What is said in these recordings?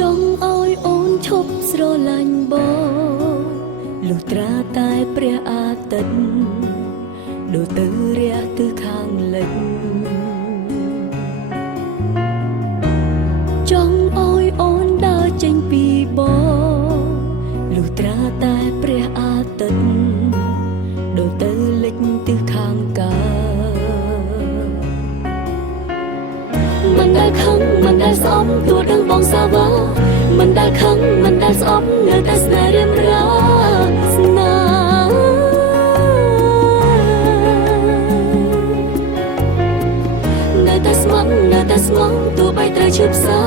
ចង់ឲ្យអូនឈប់ស្រឡាញ់បងលុះត្រាតែព្រះអាទិត្យដូចទៅរះទៅខាងលិចចង់ឲ្យអូនដើរចេញពីបងលុះត្រាតែព្រះអាទិត្យដូចទៅលិចទៅខាងកើតមិនដែលខឹងមិនដែលស្អប់ទួដឹងបងសាវ៉ាមិនដែលខឹងមិនដែលស្អប់នៅតែស្នេហ៍រៀមរាស្នានៅតែស្មងនៅតែស្មងទោះបីត្រូវឈឺផ្សា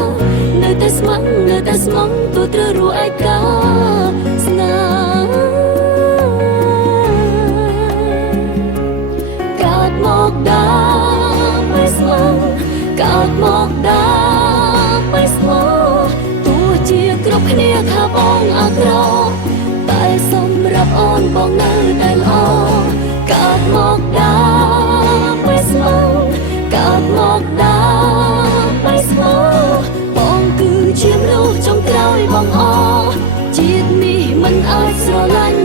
នៅតែស្មងនៅតែស្មងទោះត្រូវរួឯកាស្នាកើតមកដើរមិនស្មងកើតមកដើរមិនស្មងទោះជាគ្រប់គ្នាថាបងអាក្រក់តែសម្រាប់អូនបងនៅតែល្អកើតមកដើរមិនស្មងកើតមកដើរមិនស្មងបងគឺជាមនុស្សចុងក្រោយបងអជាតិនេះមិនអាចស្រឡាញ់